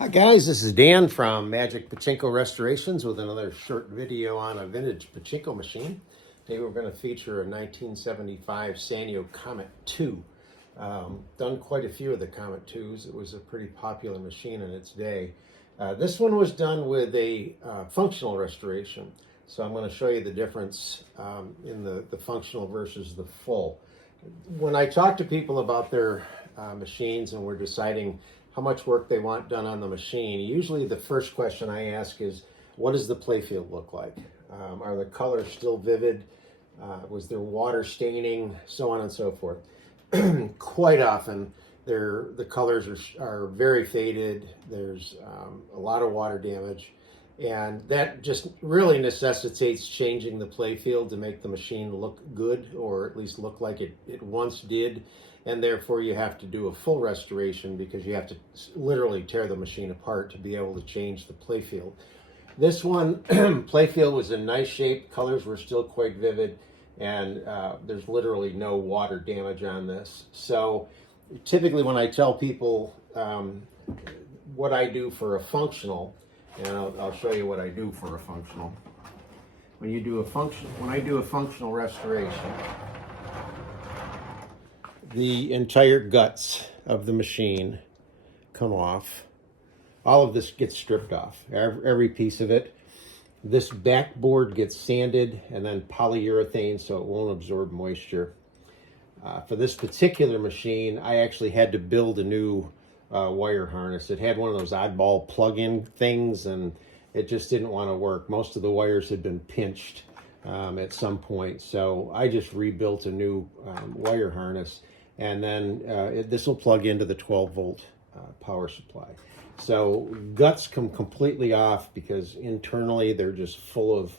Hi guys, this is Dan from Magic Pachinko Restorations with another short video on a vintage Pachinko machine. Today we're going to feature a 1975 Sanyo Comet 2. Done quite a few of the Comet 2s. It was a pretty popular machine in its day. This one was done with a functional restoration. So I'm going to show you the difference in the functional versus the full. When I talk to people about their machines and we're deciding how much work they want done on the machine, usually the first question I ask is, what does the playfield look like? Are the colors still vivid? Was there water staining? So on and so forth. Quite often, the colors are very faded. There's a lot of water damage. And that just really necessitates changing the playfield to make the machine look good, or at least look like it once did. And therefore you have to do a full restoration because you have to literally tear the machine apart to be able to change the playfield. This one, playfield was in nice shape, colors were still quite vivid, and there's literally no water damage on this. So typically when I tell people what I do for a functional, and I'll show you what I do for a functional. When I do a functional restoration, the entire guts of the machine come off. All of this gets stripped off, every piece of it. This backboard gets sanded and then polyurethane so it won't absorb moisture. For this particular machine, I actually had to build a new wire harness. It had one of those oddball plug-in things and it just didn't want to work. Most of the wires had been pinched at some point, so I just rebuilt a new wire harness, and then this will plug into the 12-volt power supply. So guts come completely off because internally they're just full of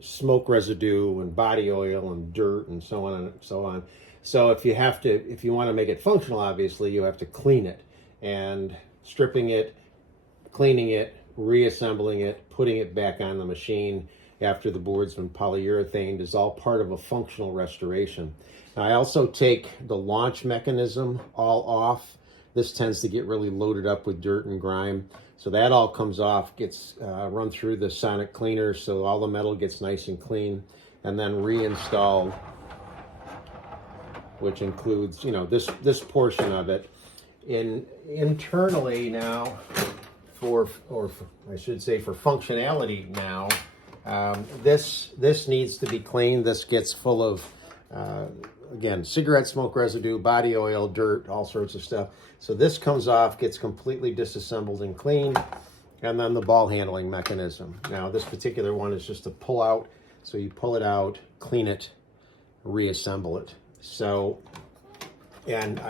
smoke residue and body oil and dirt and so on and so on. So if you want to make it functional, obviously you have to clean it, and stripping it, cleaning it, reassembling it, putting it back on the machine after the board's been polyurethaned is all part of a functional restoration. Now, I also take the launch mechanism all off. This tends to get really loaded up with dirt and grime. So that all comes off, gets run through the sonic cleaner so all the metal gets nice and clean, and then reinstalled, which includes, this portion of it. Internally now, for functionality now, this needs to be cleaned. This gets full of, again, cigarette smoke residue, body oil, dirt, all sorts of stuff. So this comes off, gets completely disassembled and cleaned, and then the ball handling mechanism. Now, this particular one is just a pull out. So you pull it out, clean it, reassemble it. So, and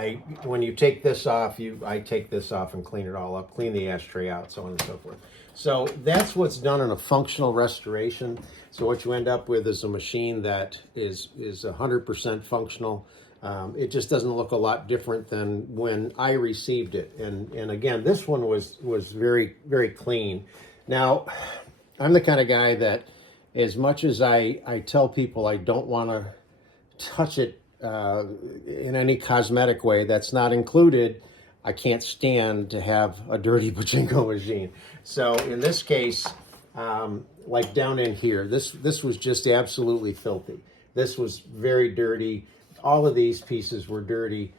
when you take this off, I take this off and clean it all up, clean the ashtray out, so on and so forth. So that's what's done in a functional restoration. So what you end up with is a machine that is 100% functional. It just doesn't look a lot different than when I received it. And again, this one was very, very clean. Now, I'm the kind of guy that, as much as I tell people I don't want to touch it in any cosmetic way that's not included, I can't stand to have a dirty pachinko machine. So in this case, like down in here, this was just absolutely filthy. This was very dirty. All of these pieces were dirty.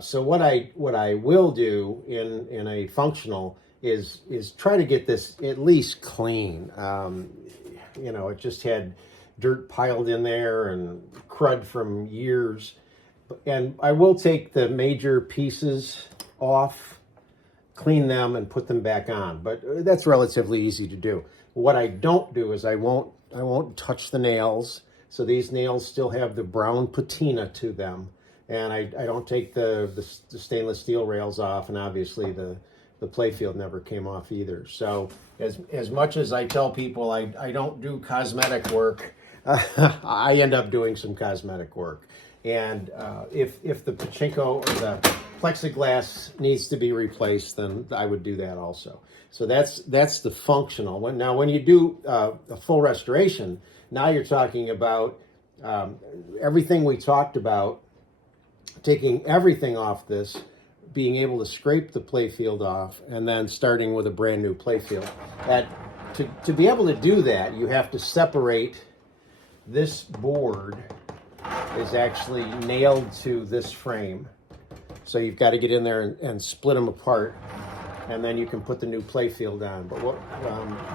So what I will do in a functional is try to get this at least clean. It just had dirt piled in there and crud from years. And I will take the major pieces off, clean them, and put them back on. But that's relatively easy to do. What I don't do is I won't touch the nails. So these nails still have the brown patina to them. And I don't take the stainless steel rails off, and obviously the playfield never came off either. So as much as I tell people I don't do cosmetic work, I end up doing some cosmetic work. And if the pachinko or the plexiglass needs to be replaced, then I would do that also. So that's the functional. Now, when you do a full restoration, now you're talking about everything we talked about, taking everything off this, being able to scrape the playfield off and then starting with a brand new playfield. To be able to do that, you have to separate. This board is actually nailed to this frame. So you've got to get in there and split them apart, and then you can put the new playfield on. But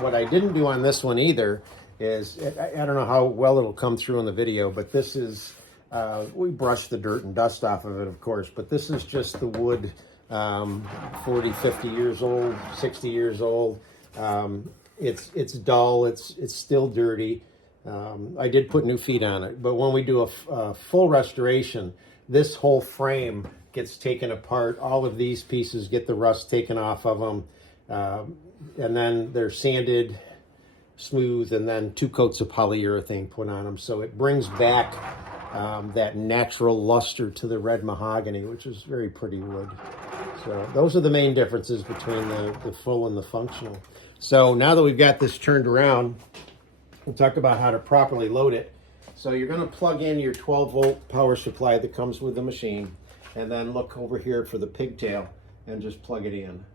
what I didn't do on this one either is, I don't know how well it'll come through in the video, but this is, we brushed the dirt and dust off of it, of course, but this is just the wood, 40, 50 years old, 60 years old. It's dull, it's still dirty. I did put new feet on it, but when we do a full restoration, this whole frame gets taken apart. All of these pieces get the rust taken off of them, and then they're sanded smooth, and then 2 coats of polyurethane put on them. So it brings back that natural luster to the red mahogany, which is very pretty wood. So those are the main differences between the full and the functional. So now that we've got this turned around, we'll talk about how to properly load it. So you're going to plug in your 12-volt power supply that comes with the machine, and then look over here for the pigtail and just plug it in.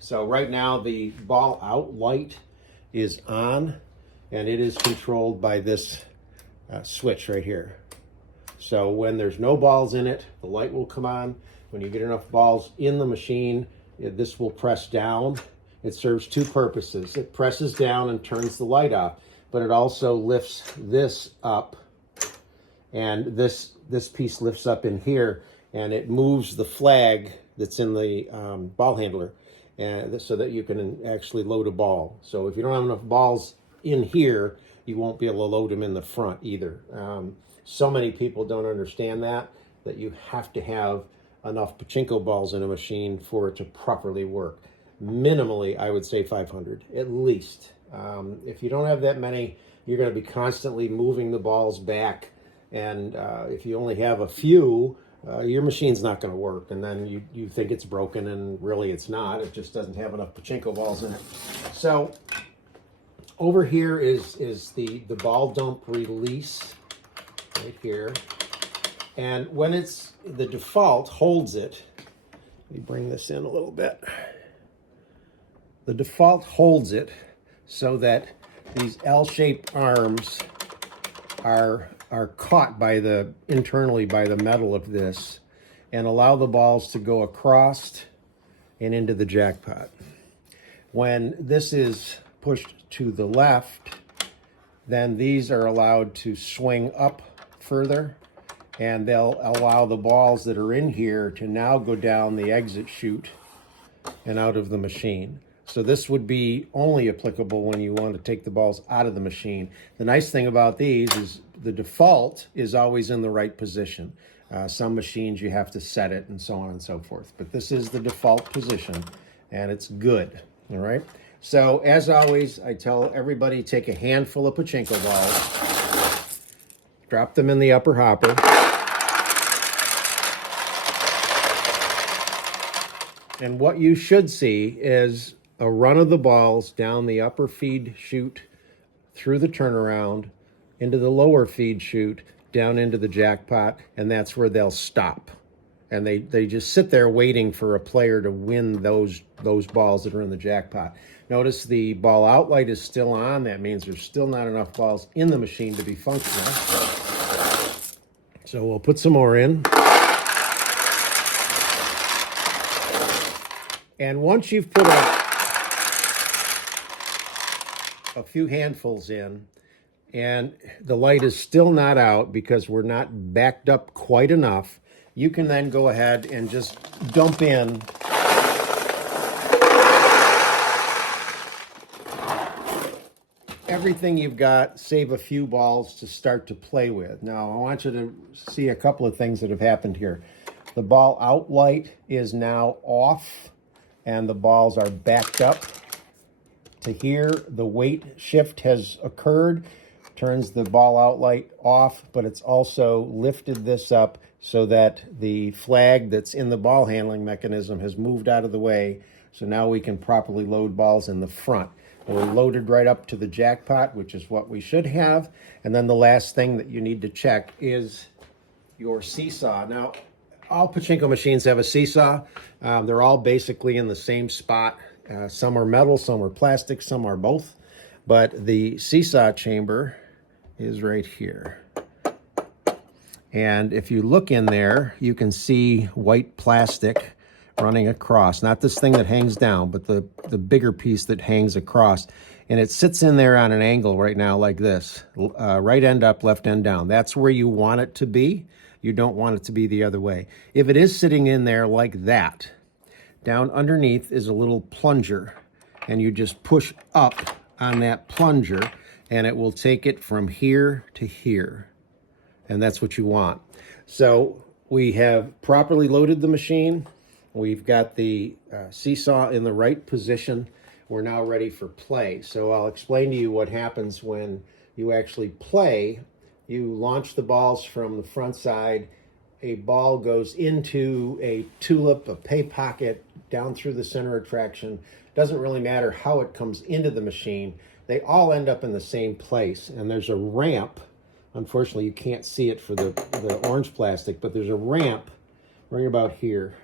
So right now the ball out light is on, and it is controlled by this switch right here. So when there's no balls in it, the light will come on. When you get enough balls in the machine, this will press down. It serves 2 purposes. It presses down and turns the light off, but it also lifts this up, and this piece lifts up in here, and it moves the flag that's in the ball handler, and so that you can actually load a ball. So if you don't have enough balls in here, you won't be able to load them in the front either. So many people don't understand that you have to have enough pachinko balls in a machine for it to properly work. Minimally, I would say 500 at least. If you don't have that many, you're going to be constantly moving the balls back, and if you only have a few, your machine's not going to work, and then you think it's broken, and really it's not. It just doesn't have enough pachinko balls in it. So over here is the ball dump release right here, and when it's the default holds it. Let me bring this in a little bit. The default holds it so that these L-shaped arms are caught by internally by the metal of this, and allow the balls to go across and into the jackpot. When this is pushed to the left, then these are allowed to swing up further, and they'll allow the balls that are in here to now go down the exit chute and out of the machine. So this would be only applicable when you want to take the balls out of the machine. The nice thing about these is the default is always in the right position. Some machines you have to set it and so on and so forth. But this is the default position, and it's good, all right? So as always, I tell everybody, take a handful of pachinko balls, drop them in the upper hopper, and what you should see is a run of the balls down the upper feed chute, through the turnaround, into the lower feed chute, down into the jackpot, and that's where they'll stop. And they just sit there waiting for a player to win those balls that are in the jackpot. Notice the ball out light is still on. That means there's still not enough balls in the machine to be functional. So we'll put some more in. And once you've put a few handfuls in, and the light is still not out because we're not backed up quite enough, you can then go ahead and just dump in everything you've got, save a few balls to start to play with. Now, I want you to see a couple of things that have happened here. The ball out light is now off, and the balls are backed up to here. The weight shift has occurred, turns the ball out light off, but it's also lifted this up so that the flag that's in the ball handling mechanism has moved out of the way. So now we can properly load balls in the front. We're loaded right up to the jackpot, which is what we should have. And then the last thing that you need to check is your seesaw. Now, all Pachinko machines have a seesaw. They're all basically in the same spot. Some are metal, some are plastic, some are both. But the seesaw chamber is right here. And if you look in there, you can see white plastic running across. Not this thing that hangs down, but the bigger piece that hangs across. And it sits in there on an angle right now like this. Right end up, left end down. That's where you want it to be. You don't want it to be the other way. If it is sitting in there like that, down underneath is a little plunger. And you just push up on that plunger, and it will take it from here to here. And that's what you want. So we have properly loaded the machine. We've got the seesaw in the right position. We're now ready for play. So I'll explain to you what happens when you actually play. You launch the balls from the front side. A ball goes into a tulip, a pay pocket, down through the center attraction. Doesn't really matter how it comes into the machine. They all end up in the same place. And there's a ramp. Unfortunately, you can't see it for the orange plastic, but there's a ramp right about here,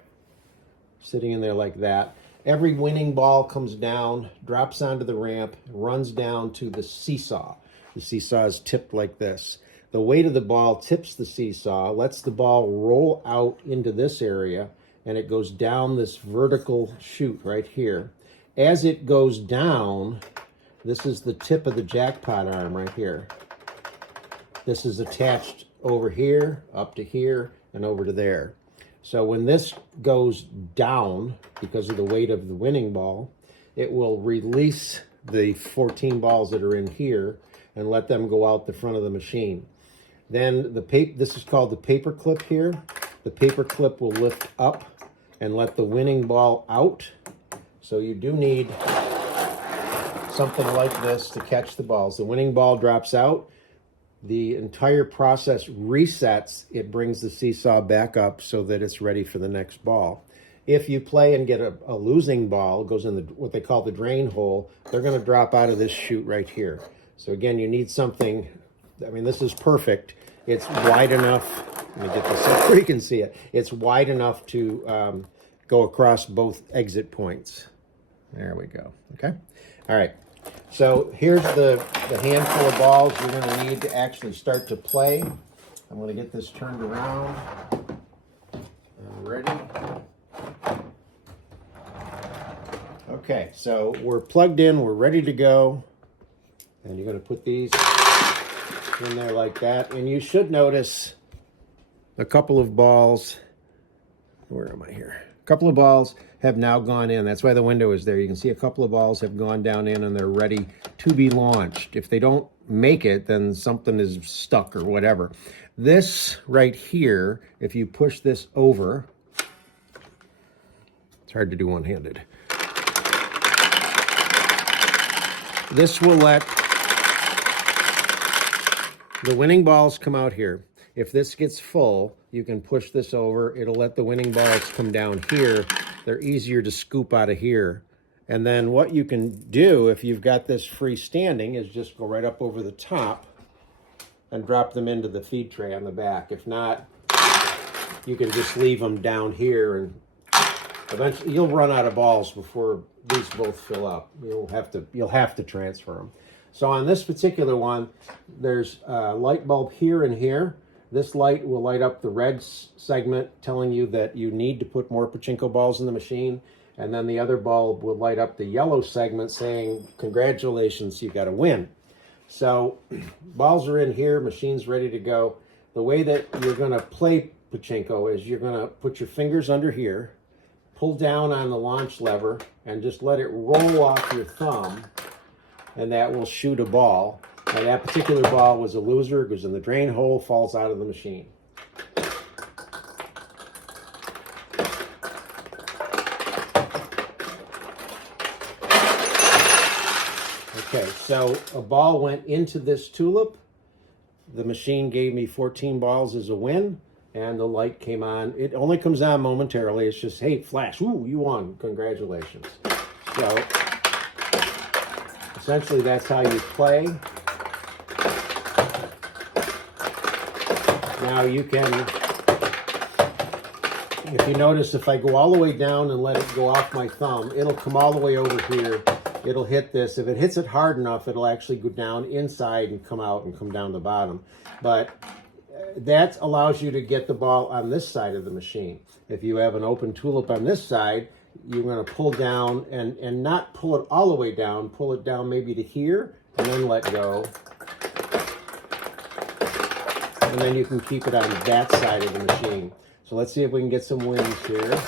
sitting in there like that. Every winning ball comes down, drops onto the ramp, runs down to the seesaw. The seesaw is tipped like this. The weight of the ball tips the seesaw, lets the ball roll out into this area, and it goes down this vertical chute right here. As it goes down, this is the tip of the jackpot arm right here. This is attached over here, up to here, and over to there. So when this goes down, because of the weight of the winning ball, it will release the 14 balls that are in here and let them go out the front of the machine. Then this is called the paper clip here. The paper clip will lift up and let the winning ball out. So you do need something like this to catch the balls. The winning ball drops out. The entire process resets. It brings the seesaw back up so that it's ready for the next ball. If you play and get a losing ball, it goes in what they call the drain hole, they're going to drop out of this chute right here. So again, you need something. I mean, this is perfect. It's wide enough. Let me get this up so you can see it. It's wide enough to go across both exit points. There we go. Okay. All right. So here's the handful of balls you're going to need to actually start to play. I'm going to get this turned around. I'm ready. Okay, so we're plugged in. We're ready to go. And you're going to put these in there like that. And you should notice a couple of balls. Where am I here? A couple of balls have now gone in. That's why the window is there. You can see a couple of balls have gone down in and they're ready to be launched. If they don't make it, then something is stuck or whatever. This right here, if you push this over, it's hard to do one-handed. This will let the winning balls come out here. If this gets full, you can push this over. It'll let the winning balls come down here. They're easier to scoop out of here. And then what you can do if you've got this freestanding is just go right up over the top and drop them into the feed tray on the back. If not, you can just leave them down here, and eventually you'll run out of balls before these both fill up. You'll have to transfer them. So on this particular one, there's a light bulb here and here. This light will light up the red segment telling you that you need to put more Pachinko balls in the machine. And then the other bulb will light up the yellow segment saying, congratulations, you got a win. So balls are in here, machine's ready to go. The way that you're going to play Pachinko is you're going to put your fingers under here, pull down on the launch lever, and just let it roll off your thumb, and that will shoot a ball. Now, that particular ball was a loser. It goes in the drain hole, falls out of the machine. Okay, so a ball went into this tulip. The machine gave me 14 balls as a win, and the light came on. It only comes on momentarily. It's just, hey, flash, woo, you won, congratulations. So essentially that's how you play. Now you can if you notice, if I go all the way down and let it go off my thumb, it'll come all the way over here. It'll hit this. If it hits it hard enough, it'll actually go down inside and come out and come down the bottom. But that allows you to get the ball on this side of the machine. If you have an open tulip on this side, you're going to pull down and not pull it all the way down. Pull it down maybe to here and then let go. And then you can keep it on that side of the machine. So let's see if we can get some wins here.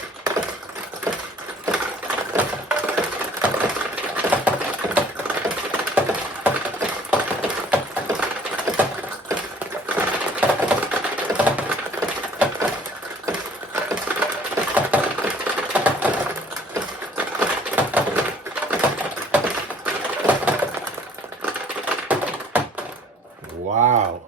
Wow.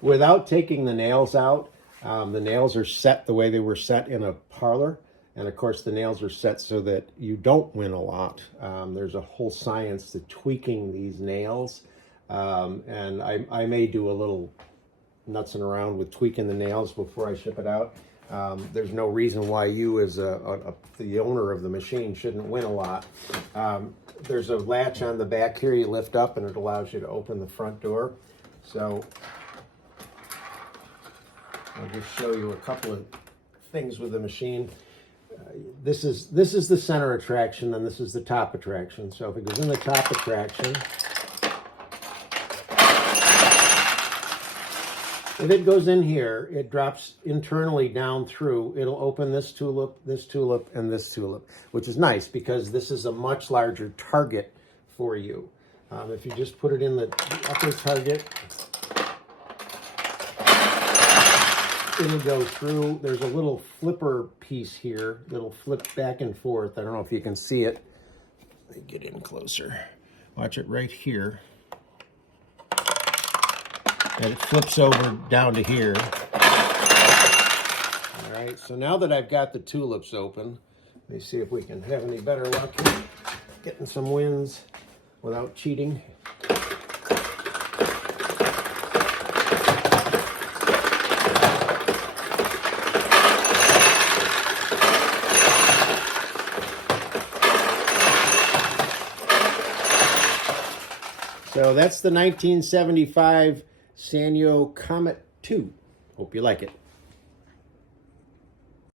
Without taking the nails out, the nails are set the way they were set in a parlor. And of course, the nails are set so that you don't win a lot. There's a whole science to tweaking these nails. And I may do a little nutsing around with tweaking the nails before I ship it out. There's no reason why you as the owner of the machine shouldn't win a lot. There's a latch on the back here you lift up and it allows you to open the front door. So I'll just show you a couple of things with the machine. This is the center attraction and this is the top attraction. So if it goes in the top attraction, if it goes in here, it drops internally down through. It'll open this tulip, and this tulip, which is nice because this is a much larger target for you. If you just put it in the upper target, it'll go through. There's a little flipper piece here that'll flip back and forth. I don't know if you can see it. Let me get in closer. Watch it right here. And it flips over down to here. All right, so now that I've got the tulips open, let me see if we can have any better luck here. Getting some wins without cheating. So that's the 1975 Sanyo Comet 2. Hope you like it.